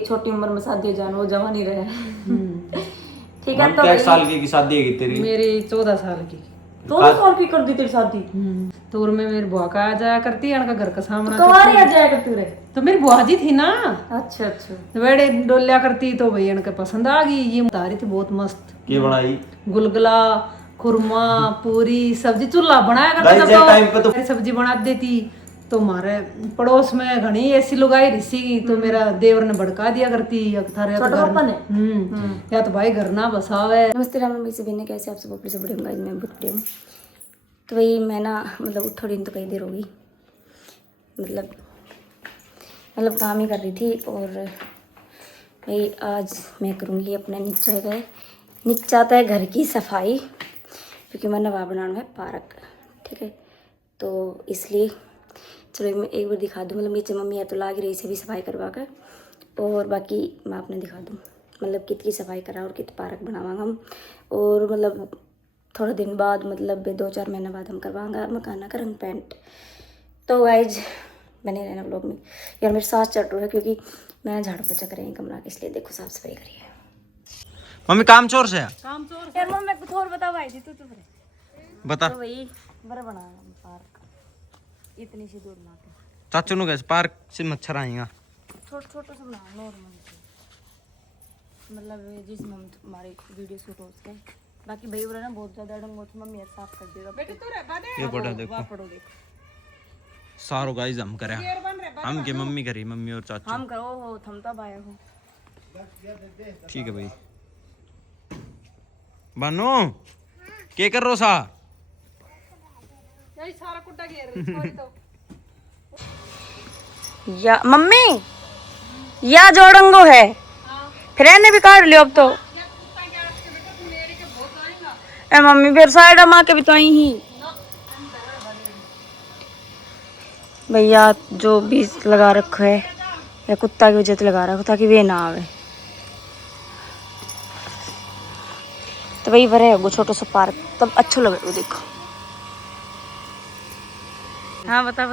छोटी उम्र में शादी हो जाना, वो जवान ही रहे। ठीक है। तो क्या साल की शादी है तेरी? मेरी 14 साल की। 14 साल की कर दी तेरी शादी? तो में मेरी बुआ का आ जाया करती है, घर का सामना तो आ जाया करती रे। तो मेरी बुआ जी थी ना। अच्छा अच्छा। बड़े डोलिया करती तो भैया इनके पसंद आ गई। ये बता रही थी बहुत मस्त की बनाई गुलगुला, खुरमा, पूरी, सब्जी चूल्हा बनाया भाई जे टाइम पे करता। तो सब्जी बना देती। तो हमारे पड़ोस में घनी ऐसी लुगाई रिसी की, तो मेरा देवर ने भड़का दिया करती या तो भाई घर ना बसावे। नमस्ते राम भाई से बहने, कैसे आप सब? अपने से बड़े होंगे, मैं बहुत बड़ी हूँ। तो वही मैं ना मतलब थोड़ी दिन तो कई देर होगी, मतलब काम ही कर रही थी। और भाई आज मैं करूँगी अपने नीचा है घर की सफाई, क्योंकि मैंने वहाँ बनाना है पार्क। ठीक है, तो इसलिए चलो मैं एक बार दिखा दूँ। मतलब नीचे मम्मी है तो लाग रही से भी सफाई करवा कर, और बाकी मैं आपने दिखा दूँ मतलब कितनी सफाई करा और कितनी पार्क बनावांगा हम। और मतलब थोड़े दिन बाद, मतलब 2-4 महीने बाद हम करवाएंगे मकाना का रंग पेंट। तो गाइज बने रहना ब्लॉग में। यार मेरे साथ चढ़ रहा है क्योंकि मैंने झाड़ू पोछा करें कमरा का, इसलिए देखो साफ सफाई करी है। मम्मी काम चोर से काम चोर यार मम्मी कुछ और बता भाई जी, तू चुप रहे। बता। तो वही बड़ा बनाया पार्क, इतनी सी दूर ना के चाचू नु कैसे पार्क से मच्छर आएगा? छोटा सा बना नॉर्मल, मतलब जिसमें हम हमारी वीडियो शूट हो सके। बाकी भाई बोला ना बहुत ज्यादा डंगो, तो मम्मी साफ कर देगा। बेटे तू रे बादे ये बड़ा देखो पढ़ो देखो सारो गाइस हम करे, शेर बन रे हम के मम्मी करी, मम्मी और चाचू। हम करो हो थमता बाया हो। ठीक है भाई। बानो के कर रो सा? यही सारा कुट्टा घेर रही तो। या मम्मी या जोड़ंगो है, फिर एने भी काट लियो अब तो। ए मम्मी फिर साइड माँ के भी तो आई ही भैया जो बीज लगा रखा है या कुत्ता की वजह से लगा रखा ताकि वे ना आवे। तो वही भरे वो छोटा सा पार्क, तब अच्छा लगे वो देखो। हाँ बता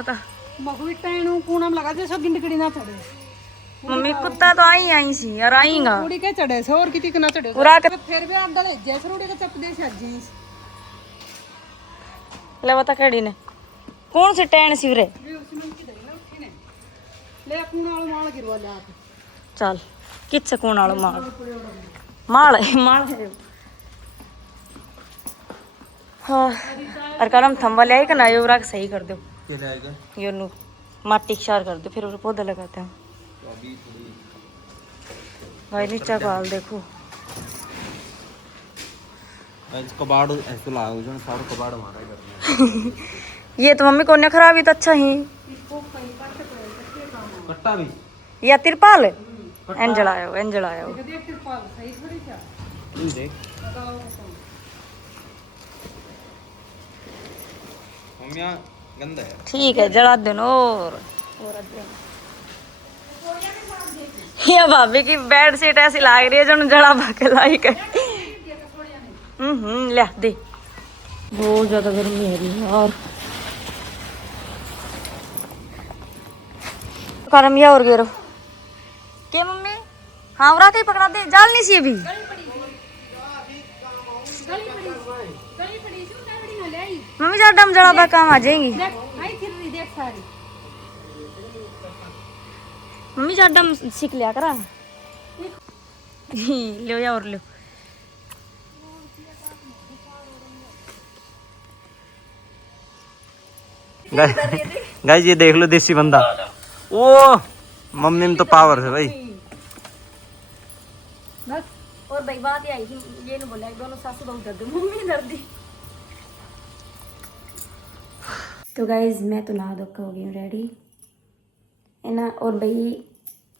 मगवी टैणू कूणम लगा दे सो गिंडकड़ी ना चढ़े। मम्मी कुत्ता तो आई सी और आईगा उड़ी के चढ़े सो और कितनी ना चढ़े पूरा फिर भी आप डले जैसे उड़ी के चप दे सजीस। ले बता केड़ी ने कौन से टैन सी रे? ले कूण वाला माल गिरवा ले आप। चल कित से कौन वाला माल है। हाँ और कलम थंबा ले आई का ना योरा सही कर दो। ये नु माटी क्षार कर दो, फिर उसे पौधा लगाते हैं। भाई नीचा काल देखो। कबाड़ ऐसे लाओ जो सारा कबाड़ हमारा ही करना है। ये तो मम्मी को ने खराबी तो अच्छा ही कट्टा भी या तिरपाल एंजल आयो देख मम्मी गंदा है। ठीक है जला देना। और ये भाभी की बेड शीट ऐसी लाग रही है जो जड़ा भाके लाई कर। ले दे। बहुत ज्यादा गर्मी है यार। करम या और गिरो के मम्मी? हाँ उरा के पकड़ा दे, जाल नहीं सी अभी। मम्मी ज्यादा हम जड़ा बा काम आ जाएंगी। मम्मी ज्यादा हम सीख लिया करा। ले या और ले। गाइस ये देख लो देसी बंदा। ओ मम्मी में तो पावर है भाई। बस और भाई बात ये आई थी, ये नहीं बोला दोनों सासू बहू दर्द, मम्मी दर्दी। तो गाइज मैं तो नहा धोकर हो गई हूँ रेडी है ना। और भाई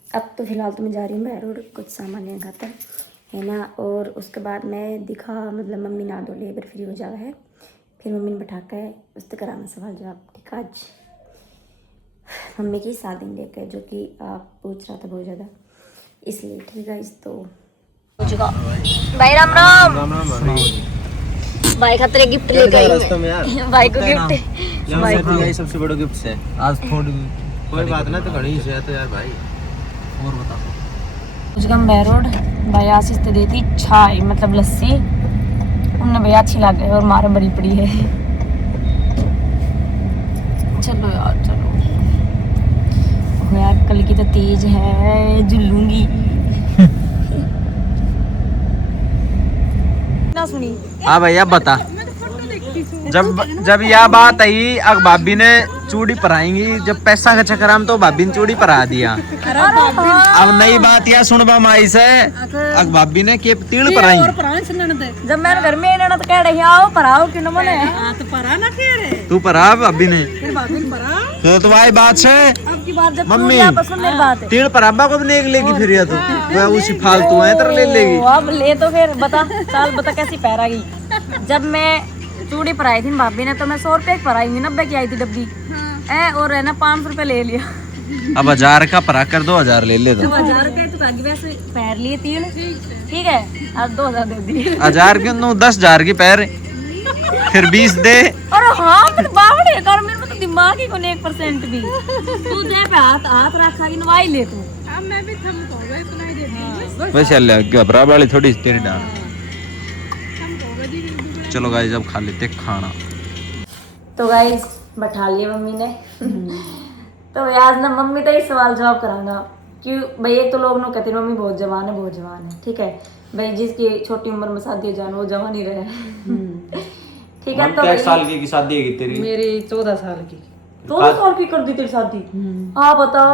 अब तो फिलहाल तो मैं जा रही हूँ बाहर और कुछ सामान लेने खातर है ना। और उसके बाद मैं दिखा मतलब मम्मी नहा धो ले फिर फ्री हो जावा है, फिर मम्मी ने बैठा के उस तक करा मैं सवाल जवाब। ठीक है, आज मम्मी की शादी लेकर जो कि आप पूछ रहा था बहुत ज़्यादा, इसलिए ठीक है। इस तो भाई राम राम भाई खतरे गिफ्ट लेके आई भाई को गिफ्ट। भाई सबसे बड़ा गिफ्ट है आज। थोड़ी कोई बात ना तो घड़ी से तो यार भाई। और बता गम बे रोड भाई आशीष तो देती छाई मतलब लस्सी उनने भैया अच्छी लग गई और मारा बड़ी पड़ी है। चलो यार चलो ओ यार कल की तो तेज है जुलूंगी ना सुनी। हाँ भैया बता, जब यह बात आई अब भाभी ने चूड़ी पराएंगी, जब पैसा का चक्कर हम तो भाभी ने चूड़ी परा दिया। अब नई बात यह सुनबा माई से अब भाभी ने के तीड़ पराएंगी। जब मैं घर में ना तो कह रही आओ पराओ क्यों ना मने तो परा ना फिर तू परा भाभी ने भाभी परा तो तुम्हारी बात से अब की बार जब मम्मी आपस में मेरी बात है तीड़ पराबा को भी नहीं लेगी फिर या तो वह उसी फालतू है तर ले लेगी। अब ले तो फिर बता चाल बता कैसी पैरा गई। जब मैं चूड़ी पराई थी भाभी ने तो मैं 100 रुपए की पराई थी 90 की आई थी डब्बी और है ना 500 रुपए ले लिया। अब 1000 का परा कर 2000 ले ले दो। 2000 रुपए तो भागी वैसे पैर लिए तीन ठीक है अब 2000 दे दिए। 1000 के नो 10,000 की पैर फिर 20 दे। अरे हाँ मैं बावड़े कर मेरे में तो दिमाग ही को 1% भी तू दे पे हाथ रखा कि नवाई ले तू। अब मैं भी थम को गए इतना ही दे वैसे ले घबरा वाली थोड़ी तेरी डाल। चलो गाइस अब खा लेते खाना। तो गाइस बैठा लिए मम्मी ने तो आज ना मम्मी तो ही सवाल जवाब कराना क्यों भाई। एक तो लोग नो कहते हैं मम्मी बहुत जवान है ठीक है भाई जिसकी छोटी उम्र में शादी हो जाए वो जवान ही रहे ठीक है। तो एक साल की शादी है तेरी? मेरी 14 साल की 14 साल की कर दी तेरी शादी? हाँ बता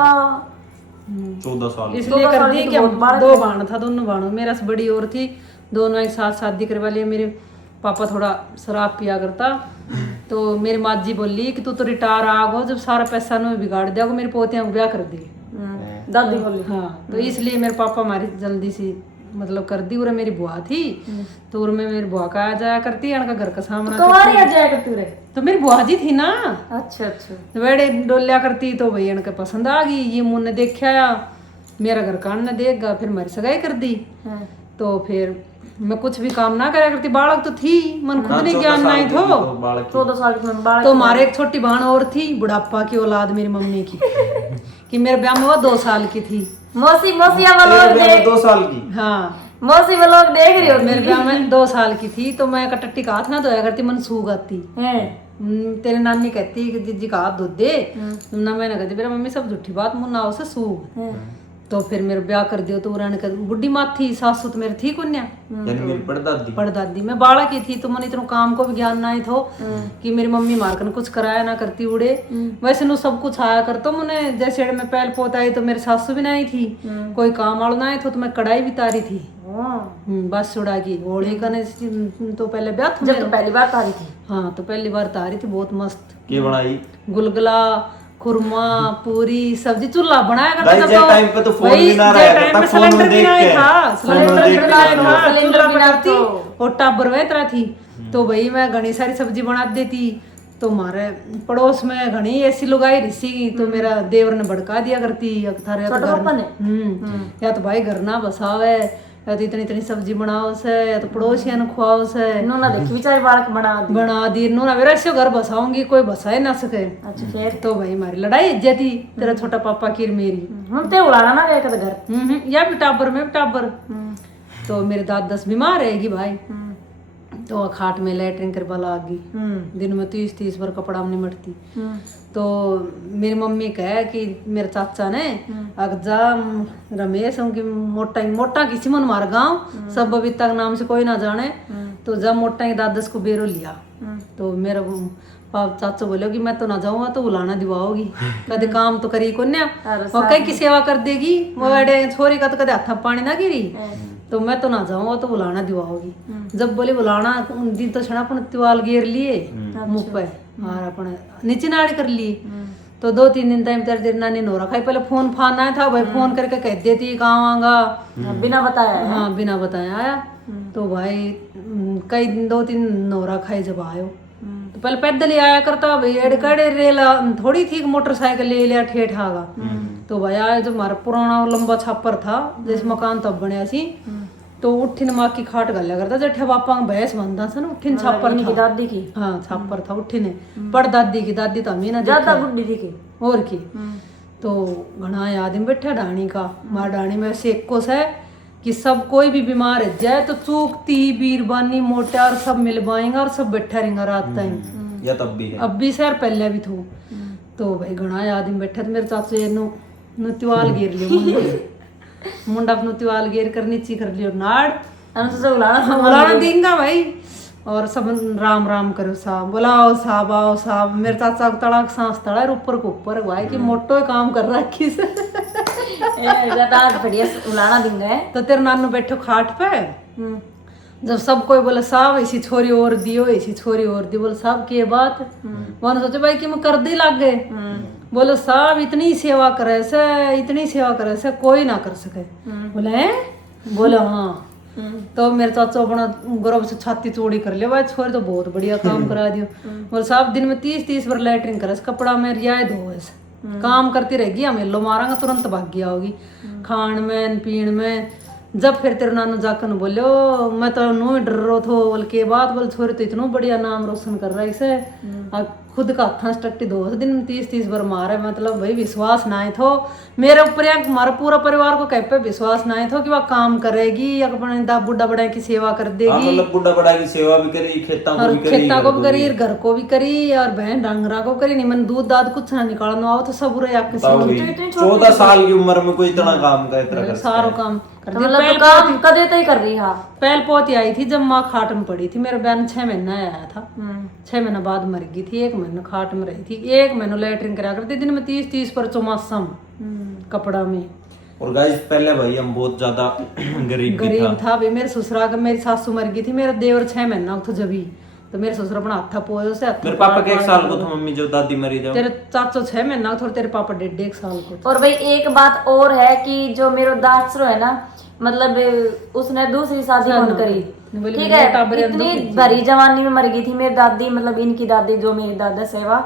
14 साल इसलिए कर दी कि दो बाण था दोनों बाणों मेरा से बड़ी और थी दोनों एक साथ शादी करवा लिया। मेरे पापा थोड़ा शराब पिया करता तो मेरी माँ जी बोली कि तू तो रिटायर आ गो जब सारा पैसा ने बिगाड़ दिया को मेरे पोतियां को ब्याह कर दी दादी बोली। हाँ तो इसलिए मेरे पापा हमारी जल्दी सी मतलब कर दी। उरे मेरी बुआ थी तो उरे में मेरी बुआ का आ जाया करती अनका घर का सामना तुम्हारी आ जाया करती रे तो मेरी बुआ जी थी ना। अच्छा अच्छा वेड़े डोलिया करती तो भैया इनके पसंद आ गई। ये मुन्ने देखा मेरा घर कान न देगा फिर मेरी सगाई कर दी। तो फिर मैं कुछ भी काम ना करा करती बालक तो थी मन खुद नहीं ज्ञान नहीं थो 14 साल की बालक। तो हमारे एक छोटी बहन और थी बुढ़ापा की औलाद मेरी मम्मी की कि मेरे ब्याह में वो 2 साल की थी। मौसी लोग देख 2 साल की। हाँ मौसी वो लोग देख रही हो मेरे ब्याह में 2 साल की थी तो मैं कटट्टी का हाथ ना धोया करती मन सूख आती। तेरे नानी कहती कि जीजी का हाथ धो दे ना मैंने कहती मेरा मम्मी सब झूठी बात मुन्ना उसे सूख। तो फिर मेरे ब्याह कर दियो तो बुढ़ी माँ थी सासू तो मेरी थी कन्या पड़दादी मैं बाड़ा की थी तो मन इतना काम को भी ज्ञान ना थो कि मेरी मम्मी मारकन कुछ कराया ना करती उड़े वैसे नु सब कुछ आया कर तो मुने जैसे मैं पहल पोत आई तो मेरी सासू भी नहीं थी कोई काम वालों ना थो तो मैं कढ़ाई भी तारी थी बस उड़ा की होली करने तो पहले ब्याह था जब तो पहली बार तारी थी। हाँ तो पहली बार तारी थी बहुत मस्त के बनाई गुलगुला खुरमा पूरी सब्जी चूल्हा बनाया करता था। जे टाइम पे तो फोन भी ना रहा करता फोन में देख के था सिलेंडर बनाती तो और टाबर में तरह थी तो भाई मैं घनी सारी सब्जी बना देती। तो हमारे पड़ोस में घनी ऐसी लुगाई रिसी तो मेरा देवर ने भड़का दिया करती थारे या तो भाई घर ना बसावे या तो इतनी इतनी सब्जी बनाओ से या तो पड़ोसिया ने खुआओ से नूना देखी बेचारी बालक बना दी नूना मेरा ऐसे घर बसाऊंगी कोई बसा ना सके। अच्छा फिर तो भाई हमारी लड़ाई इज्जत थी तेरा छोटा पापा की मेरी हम ते उड़ाना ना गए कद घर या भी टाबर में टाबर। तो मेरे दाद 10 बीमार रहेगी भाई तो खाट में लैटरिन करवा लागी दिन में 30 बार कपड़ा में निमटती। तो मेरी मम्मी कहे कि मेरे चाचा ने अगजा रमेश उनकी मोटा किसी मन मार गाँव सब बबीता के नाम से कोई ना जाने तो जब मोटा के दादस को बेरो लिया तो मेरा चाचा बोले कि मैं तो ना जाऊंगा तो बुलाना दिवाओगी कदे काम तो करी कोन्या और कई की सेवा कर देगी वो छोरी का तो कदे हाथा पानी ना गिरी तो मैं तो ना जाऊंगा तो बुलाना दिवाओगी। जब बोले बुलाना उन दिन तो छड़ा अपन तिवाल घेर लिए मुंह पे और अपन नीचे नाड़ी कर लिए तो 2-3 दिन टाइम तेरे नानी नोरा खाई पहले फोन फान आया था भाई फोन करके कह देती कहाँ आऊंगा बिना बताया। हाँ बिना बताया आया तो भाई कई 2-3 नोरा खाई जब आयो तो पहले पैदल ही आया करता भाई एड़कड़े रेला थोड़ी थी मोटरसाइकिल ले लिया ठेठ आगा तो भाई आया जब हमारा पुराना लंबा छापर था जैसे मकान तब बनया सी तो उठिन माँ की खाट गलिया करता जठे बापा भैंस बनता था ना उठिन छापर की दादी की हाँ छापर था उठिने पर दादी की दादी तो हमें ना ज्यादा बुढ़ी थी की और की तो घना आदमी बैठा डाणी का, मार डाणी में से एक कोस है कि सब कोई भी बीमार है जाए तो चूकती बीरबानी मोटार सब मिलवाएंगे और सब बैठा रहेंगे रात टाइम। या तब भी है, अब भी सर पहले भी थो। तो भाई घना आदमी बैठा, तो मेरे चाचू जी नुतिवाल गिर लियो मुंडा नुतिवाल गिर कर नीचे कर लियो नाड़ बुलाना देंगा भाई, और सब राम राम करो साहब, बोलाओ साहब आओ साहब। मेरे चाचा को तड़ाक सांस तड़ा ऊपर को ऊपर भाई कि मोटो काम कर रहा है किस बढ़िया उलाना देंगे। तो तेरे नानू बैठो खाट पे, जब सब कोई बोले साहब ऐसी छोरी और दियो, ऐसी छोरी और दियो, बोले साहब की बात, मैंने सोचा भाई कि मैं कर दे लग गए। बोले साहब इतनी सेवा करे से, इतनी सेवा करे से कोई ना कर सके। बोले हाँ। तो मेरे चाचा अपना गौरव से छाती चौड़ी कर लिया, भाई छोरी तो बहुत बढ़िया काम करा दियो। बोले साहब दिन में 30-30 बार लैटरिन करे, कपड़ा में रियायत हो काम करती रहेगी, हमें लो मारांगा तुरंत भाग गया होगी खान में पीण में। जब फिर तेरे नानू जाकर बोलो मैं तो नो डर रो थो, बोल के बात बोल छोरी तो इतना बढ़िया नाम रोशन कर रहा है इसे, खुद का हथा स्टट्टी 2 दिन में 30-30 बार मारे। मतलब भाई विश्वास ना थो मेरे ऊपर या हमारा पूरा परिवार को कह पे विश्वास ना थो कि वह काम करेगी या अपने बुढ़ा बड़ा की सेवा कर देगी। मतलब बुढ़ा बड़ा की सेवा भी करी, खेता को भी करी, घर को भी करी और बहन डांगरा को करी। नहीं मैंने दूध दाद कुछ ना निकालना आओ तो सब बुरे आपके 14 साल की उम्र में कोई इतना काम कर सारो काम कर दिया। मतलब काम कदे तो ही कर रही। हाँ पहल पोती आई थी जब माँ खाट में पड़ी थी, मेरा बहन 6 महीना आया था, 6 महीना बाद मर गई थी, 1 महीना खाट में रही थी, 1 महीना लैटरिन करा करती, दिन में 30-30 पर चौमासम कपड़ा में। और गाइस पहले भाई हम बहुत ज्यादा गरीब था भाई। मेरे ससुरा का मेरी सासू मर गई थी, मेरा देवर 6 महीना था जबी, तो मेरे ससुर अपना हाथा पोयो से। मेरे पापा के 1 साल को था मम्मी जब दादी मरी जब। तेरे चाचो 6 महीना था और तेरे पापा 1.5 साल को। और भाई एक बात और है कि जो मेरा दासरो है ना, मतलब उसने दूसरी शादी कौन करी, ठीक है, इतनी भरी जवानी में मर गई थी मेरी दादी। मतलब इनकी दादी जो मेरी दादा सेवा,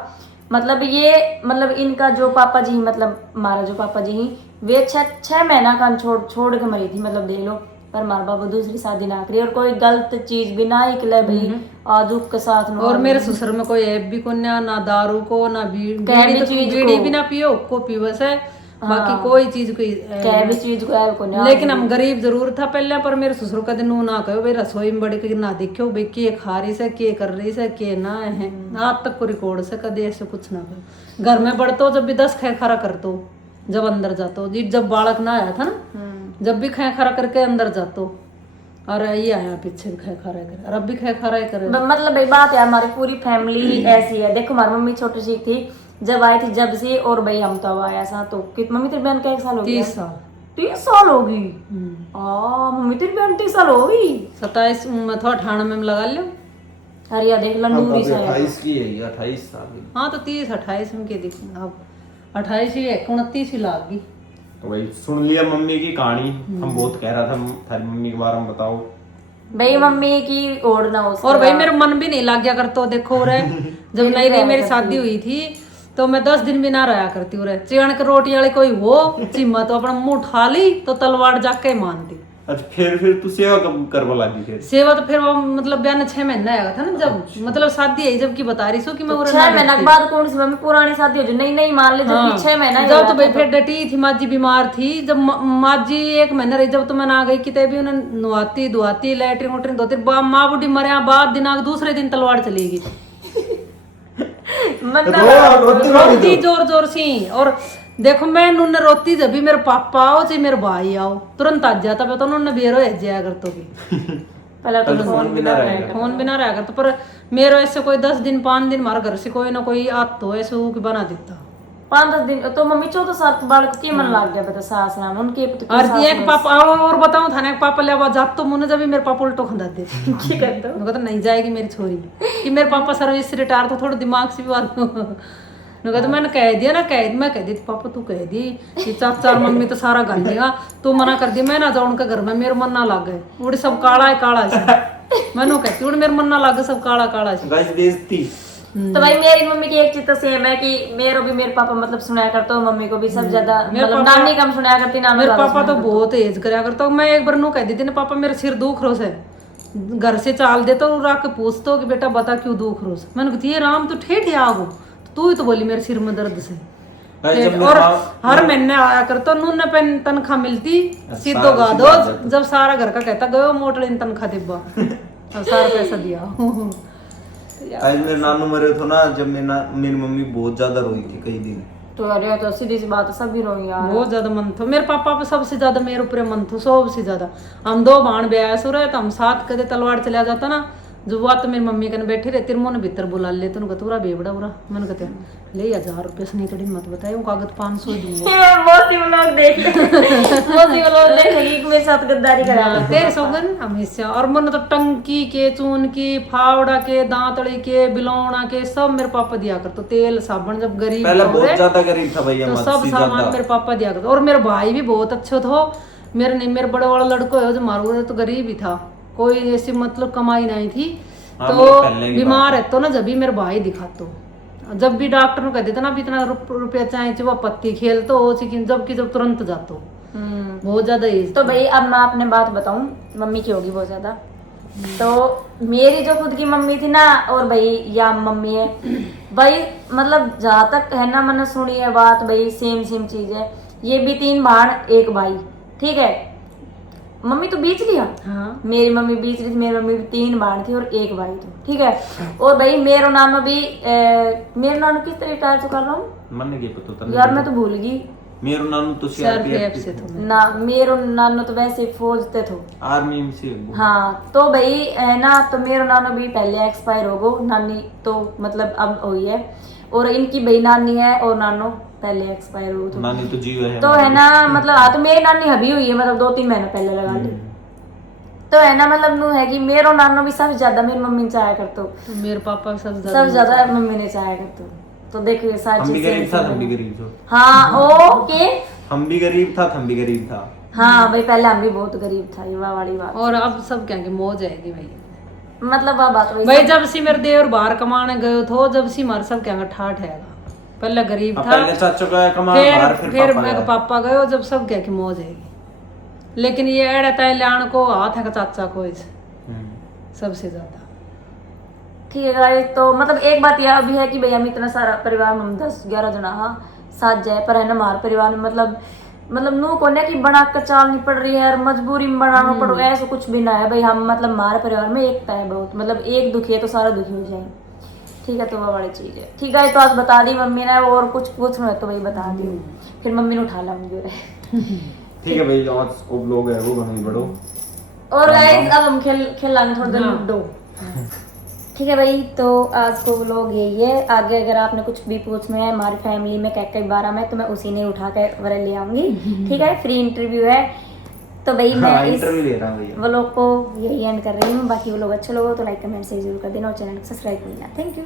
मतलब ये मतलब इनका जो पापा जी, मतलब हमारा जो पापा जी ही वे 6 महीना का छोड़ के मरी थी, मतलब दे लो। पर मार बाबा दूसरी शादी ना करी और कोई गलत चीज भी ना निकले भाई आजुक के साथ में। और मेरे ससुर में कोई ऐप भी को ना दारू को ना बीड़ी भी ना पियो को पीवे से, बाकी कोई चीज को लेकिन हम गरीब जरूर था पहले। पर मेरे ससुर का दिन ना कहो भाई रसोई में बड़ी ना देखो भाई के खा रही से, के कर रही से, के ना है आज तक को रिकॉर्ड से कदे ऐसे कुछ ना करो। घर में बढ़तो जब भी 10 खैखारा करतो, जब अंदर जातो जी, जब बालक ना आया था ना, जब भी खैखारा करके अंदर जातो, और ये आया पीछे भी खैखारा करे और अब भी खैखारा करे। मतलब भाई बात है हमारी पूरी फैमिली ऐसी है। देखो हमारी मम्मी छोटी सी थी जब आई थी, जब से, और भाई हम तो अब आया सा तो मम्मी तेरी बहन का 1 साल हो गया, 30 साल होगी। मम्मी तेरी बहन 30 साल होगी, 27 में थोड़ा 98 में लगा लो। अरे यार देख लंडूरी सा 28 की है, 28 साल। हाँ तो 30-28 में के दिखेंगे अब 28 ही 29 ही लाग गई। तो भाई सुन लिया मम्मी की कहानी। हम बहुत कह रहा था थारी मम्मी के बारे में बताओ भाई, मम्मी की ओढ़ ना हो। और भाई मेरा मन भी नहीं लग गया करतो। देखो रे जब नई मेरी शादी हुई थी तो मैं 10 दिन भी ना रहा करती हूँ। चिकन की रोटी वाली कोई हो चिम्मा तो अपना मुंह उठा ली तो तलवार जाके मानती। अच्छा फिर तू सेवा कब करवा लगी? फिर सेवा तो फिर वो मतलब बयान 6 महीना आया था ना जब मतलब शादी है जब की बता रही सो कि मैं 6 महीना के बाद कौन सी मम्मी पुरानी शादी हो जो नहीं मान ले जब 6 महीना जब तो भाई फिर डटी थी, माजी बीमार थी। जब माजी 1 महीना रही जब तो मैं ना गई कि तभी उन्हें नुआती दुआती लैटरिन वोटरिन धोती। माँ बुढ़ी मरिया बाद दिनाग दूसरे दिन तलवार चलेगी रोती जोर जोर सी। और देखो मैं उन्होंने रोती जब भी मेरे पापा आओ चाहे मेरे भाई आओ तुरंत आ जाता तो उन्होंने बेरो जाया कर तो भी पहले तो फोन बिना रहा करता। पर मेरे ऐसे कोई 10 दिन 5 दिन हमारे घर से कोई ना कोई आत तो ऐसे वो बना देता 5-10 दिन। तो मम्मी 14 साल के बालक की मन लग गया बता सास नाम उनके और एक पापा और बताऊं थाने पापा ले आवाज जात तो मुझे जब मेरे पापा उल्टो खंदा दे की करता मैं कहता नहीं जाएगी मेरी छोरी कि मेरे पापा सर्विस से रिटायर था थोड़ा दिमाग से भी बात तो मैंने कह दिया ना मैं कह दी पापा तू कह दी कि चाचा मम्मी तो सारा गाल देगा तू मना कर दी मैं ना जाऊं उनके घर में मेरे मन ना लग गए उड़ी सब काला है मैंने कहती उड़ी मेरे मन ना लग गए सब काला तो भाई मेरी मम्मी की एक चीज तो सेम है कि मेरे पापा मतलब सुनाया करते हो मम्मी को भी सब ज्यादा मतलब नानी कम सुनाया करती ना मेरे पापा तो बहुत एज कराया करता हूँ। मैं एक बार नो कह दी थी ना पापा मेरे सिर दुख रोस है घर से चाल देता और आके पूछता हो कि बेटा बता क्यों दुख रोस। मैंने कहती है राम तो ठेठ आगो तू ही तो बोली मेरे सिर में दर्द से और हर महीने आया कर तो नून पे तनख्वाह मिलती सीधो गा दो जब सारा घर का कहता गयो मोटर इन तनख्वाह दिब्बा अब सारा पैसा दिया। आज मेरे नानू मरे थे ना, जब मेरी मम्मी बहुत ज्यादा रोई थी कई दिन। तो अरे तो सीधी सी बात है, सभी रोई यार। बहुत ज्यादा मन था मेरे पापा पे, सबसे ज्यादा मेरे ऊपर मन था सबसे ज्यादा। हम 2 भाण ब्याह हो रहे तो हम साथ कदे तलवार चला जाता ना, जो वो तो मेरी मम्मी कने बैठी रहती मोने भीतर बुला ले तू कहता बेबड़ा बुरा मन कहते ले 1000 रुपये से नहीं कड़ी मत बताए वो कागज 500 दूंगा। बहुत ही लोग देख बहुत ही लोग देखेगी मेरे साथ गद्दारी करा तेरे सौगन हमेशा। और मन तो टंकी के, चून की, फावड़ा के, दांतड़ी के, बिलौना के सब मेरे पापा दिया कर। तो तेल साबुन जब गरीब पहले बहुत ज्यादा गरीब था भैया, तो सब सामान मेरे पापा दिया करते। और मेरा भाई भी बहुत अच्छे था, मेरे नहीं मेरे बड़े वाला लड़का है जो मारू तो गरीब ही था, कोई ऐसी मतलब कमाई नहीं थी। तो बीमार है तो ना जब भी मेरे भाई दिखा तो जब भी डॉक्टर ने कह देता ना इतना रुपया चाहिए वो पत्ती खेल तो जबकि जब तुरंत जातो बहुत ज्यादा एज। तो भाई अब मैं अपने बात बताऊं, मम्मी की होगी बहुत ज्यादा। तो मेरी जो खुद की मम्मी थी ना और भाई या मम्मी है भाई, मतलब जहाँ तक है ना मैंने सुनी है बात भाई, सेम चीज है। ये भी 3 भाण 1 भाई, ठीक है। मम्मी तो बीच लिया। हाँ। मेरी मम्मी बीच रही थी, मेरी मम्मी भी 3 भाण थी और 1 भाई थी, ठीक है। और भाई मेरा नानो भी मेरे नानो किस तरह रिटायर तो कर रहा हूँ मन के पता यार, मैं तो भूल गई। मेरो नानू तो सीआरपीएफ से थे ना, मेरो नानो तो वैसे फौज ते थे, आर्मी में से। हाँ तो भाई है ना, तो मेरो नानो भी पहले एक्सपायर हो गो, नानी तो मतलब अब हुई है। और इनकी भाई नानी है और नानो पहले एक्सपायर हो गए। नानी तो जीव है तो है ना, मतलब हाँ तो मेरी नानी अभी हुई है, मतलब 2-3 महीने पहले लगा ली। तो है ना, मतलब नू है कि मेरो नानो भी सबसे ज्यादा मेरी मम्मी ने चाहा करतो, तो मेरे पापा भी सबसे ज्यादा मम्मी ने चाहा करतो। तो देखिए सारी हम भी चीजें गरीब था, हम भी गरीब थे। हाँ ओके, हम भी गरीब था, हम भी गरीब था। हाँ भाई पहले हम भी बहुत गरीब था, युवा वाली बात। और अब सब क्या मौज आएगी भाई, मतलब अब बात भाई जब से मेरे देवर बाहर कमाने गए थे, जब से हमारे सब क्या ठाठ है। पहले गरीब था, पहले चाचा का कमा बाहर, फिर मेरे पापा गए, जब सब क्या मौज आएगी। लेकिन ये एड़ा तय लान को हाथ है चाचा को इस सबसे ज्यादा। ठीक है गाइस, तो मतलब एक बात यह भी है कि भाई हम इतना सारा परिवार में हम 10-11 जना साथ जाए, पर है ना हमारे परिवार में मतलब नू को ने की बना कर चालनी पड़ रही है और मजबूरी में बनाना पड़ रहा है, ऐसा कुछ भी ना है भाई। हम मतलब हमारे परिवार में एकता है बहुत, मतलब एक दुखी है तो सारा दुखी हो जाए, ठीक है। तो वो बड़ी चीज है, ठीक है। तो आज बता दी मम्मी ने, और कुछ पूछना है तो भाई बता दी, फिर मम्मी ने उठा लाऊंगी। ठीक है भाई, आज को ब्लॉग है वो बनी बड़ो। और गाइस अब हम खेल लाएंगे थोड़ी देर लूडो, ठीक है भाई। तो आज को व्लॉग यही है। आगे अगर आपने कुछ भी पूछना है हमारी फैमिली में क्या बारे में, तो मैं उसी ने उठा के वरन ले आऊंगी, ठीक है। फ्री इंटरव्यू है तो भाई मैं इस व्लॉग को यही एंड कर रही हूँ। बाकी व्लॉग अच्छे लोगों तो लाइक कमेंट से जरूर कर देना और चैनल को सब्सक्राइब करना। Thank you.